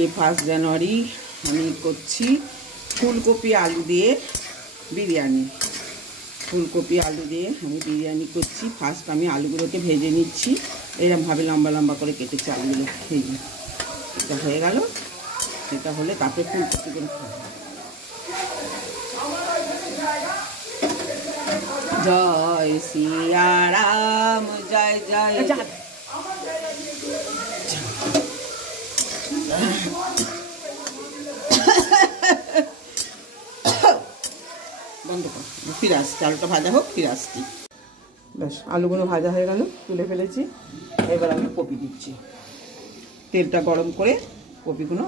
আজকে 1 জানুয়ারি আমি করছি ফুলকপি আলু দিয়ে বিরিয়ানি। ফুলকপি আলু দিয়ে আমি বিরিয়ানি করছি। ফার্স্ট আমি আলুগুলোকে ভেজে নিচ্ছি, এরকমভাবে লম্বা লম্বা করে কেটেছি আলুগুলো ভেজে। এটা হয়ে গেল, এটা হলে তারপরে ফুলকপিগুলো খাবো। জয় সিয়ারাম, জয় জয়। বন্ধ কর, ফিরে আসছি। আলুটা ভাজা হোক, ফিরে আসছি। ব্যাস, আলুগুলো ভাজা হয়ে গেল, তুলে ফেলেছি। এবার আমি কপি দিচ্ছি। তেলটা গরম করে কপিগুলো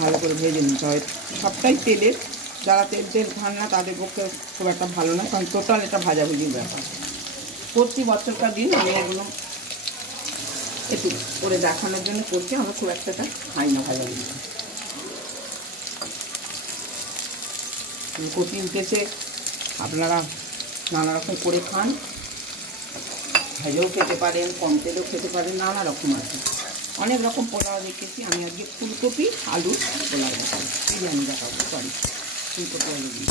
ভালো করে ভেজে নিতে হয়। সবটাই তেলের, যারা তেল খান না তাদের পক্ষে খুব একটা ভালো না, কারণ টোটাল এটা ভাজাভুজির ব্যাপার। করছি বছরটা দিন, আমি এগুলো একটু করে দেখানোর জন্য করছি। আমরা খুব একটা খাই না ভাজাভুজি। কপি উঠেছে, আপনারা নানা রকম করে খান, ভেজেও খেতে পারেন, কম তেলেও খেতে পারেন, নানা রকম আছে। অনেক রকম পোলাও দেখেছি। আমি আজকে ফুলকপি আলু পোলাও দেখাবো, বিরিয়ানি দেখাবো, সরি ফুলকপি আলু দিয়ে।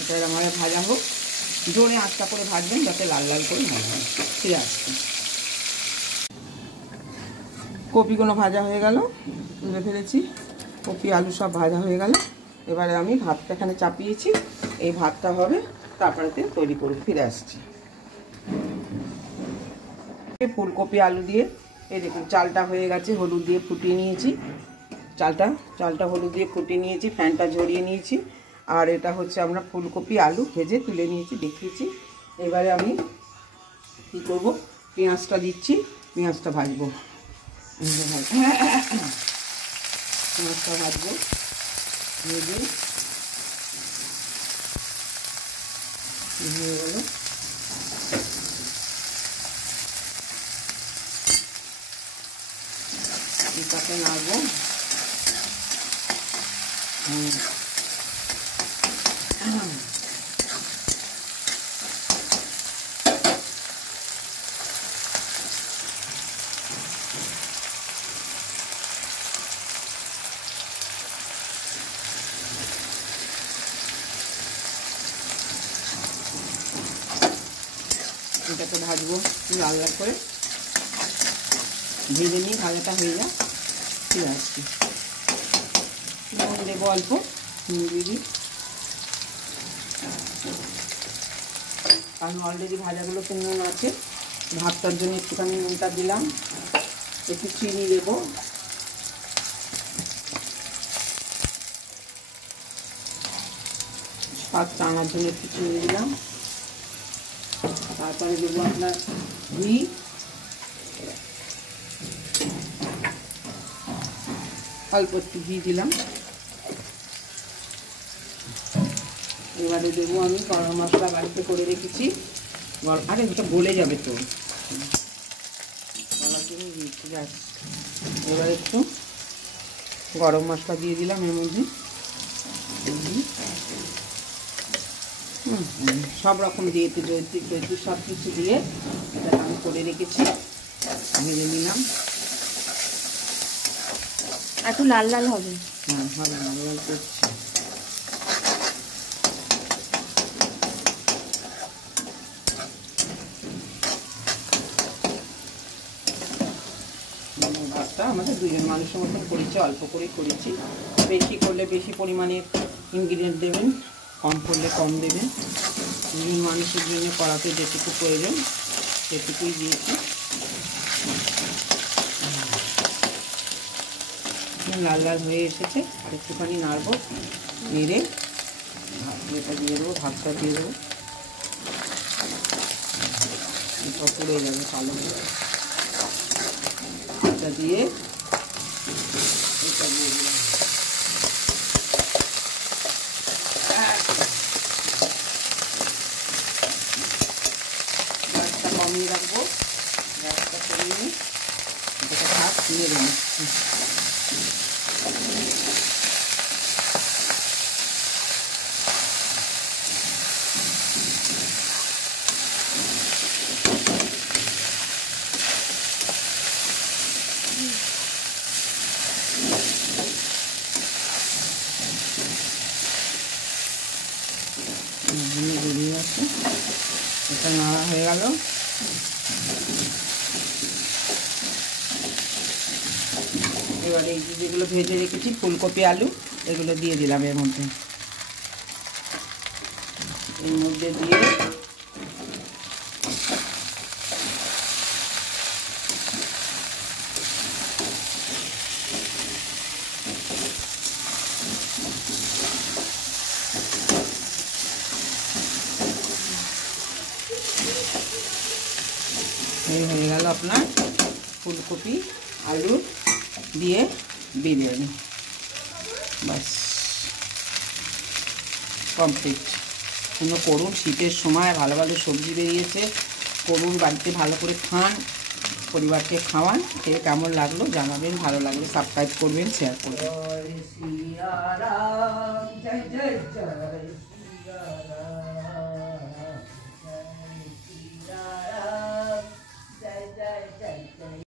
এটা আমার ভাজা হোক, জোরে আঁচটা করে ভাজবেন যাতে লাল লাল করে ভাজবেন। ফিরে আসছি। কপিগুলো ভাজা হয়ে গেল, তুলে ফেলেছি। কপি আলু সব ভাজা হয়ে গেল। এবারে আমি ভাতটা এখানে চাপিয়েছি, এই ভাতটা হবে, তারপরেতে তৈরি করে ফিরে আসছি। ফুলকপি আলু দিয়ে এই দেখুন চালটা হয়ে গেছে, হলুদ দিয়ে ফুটিয়ে নিয়েছি। চালটা হলুদ দিয়ে ফুটিয়ে নিয়েছি, ফ্যানটা ঝরিয়ে নিয়েছি। আর এটা হচ্ছে আমরা ফুলকপি আলু ভেজে তুলে নিয়েছি, দেখিয়েছি। এবারে আমি কী করবো, পেঁয়াজটা দিচ্ছি, পেঁয়াজটা ভাজবো। পেঁয়াজটা ভাজবো, ভেজে হয়ে গেল। এটাকে নাড়বো। এটাকে ভাজবো লাল লাল করে, ভেজে নিয়ে ভাজাটা হয়ে যায়। ঠিক আছে, নুন দেবো অল্প, নুন দিয়ে দিই, কারণ অলরেডি ভাজাগুলোতে নুন আছে। ভাতটার জন্য একটুখানি নুনটা দিলাম। একটু চিনি দেবো, স্বাদ টানার জন্য একটু চিনি দিলাম। তারপরে দেবো আপনার ঘি, অল্প একটু ঘি দিলাম। এবারে দেবো আমি গরম মশলা বাড়িতে করে রেখেছি। আরে ওটা গলে যাবে তো, গলার জন্য দিচ্ছি। ব্যাস, এবার একটু গরম মশলা দিয়ে দিলাম এর মধ্যে। সব রকম দিয়ে একটু জৈত্রী সব কিছু দিয়ে এটা আমি করে রেখেছি, ভেজে নিলাম। একটু লাল লাল হবে। হ্যাঁ, হবে, লাল লাল করছি। ভাতটা আমাদের দুজন মানুষের মতন করেছি, অল্প করে করেছি। বেশি করলে বেশি পরিমাণে ইনগ্রিডিয়েন্ট দেবেন, কম করলে কম দেবেন। দুজন মানুষের জন্য কড়াতে যেটুকু প্রয়োজন সেটুকুই দিয়েছি। লাল লাল হয়ে এসেছে, আর একটুখানি নাড়বো, নেড়ে এটা দিয়ে দেবো, ভাতটা দিয়ে দেবো। এটা পুড়ে যাবে, কালো হয়ে যাবে। এটা দিয়ে এটা দিয়ে দিলাম। গ্যাসটা কমিয়ে রাখবো, গ্যাসটা কমিয়ে এটা ভাত নেড়ে নিচ্ছি। হয়ে গেল। এবারে এই যেগুলো ভেজে রেখেছি ফুলকপি আলু এগুলো দিয়ে দিলাম এর মধ্যে দিয়ে হয়ে গেল আপনার ফুলকপি আলু দিয়ে বিরিয়ানি। বাস কমপ্লিট। কোনো করুন, শীতের সময় ভালো ভালো সবজি বেরিয়েছে, করুন, বাড়িতে ভালো করে খান, পরিবারকে খাওয়ান। খেয়ে কেমন লাগলো জানাবেন, ভালো লাগলে সাবস্ক্রাইব করবেন, শেয়ার করবেন।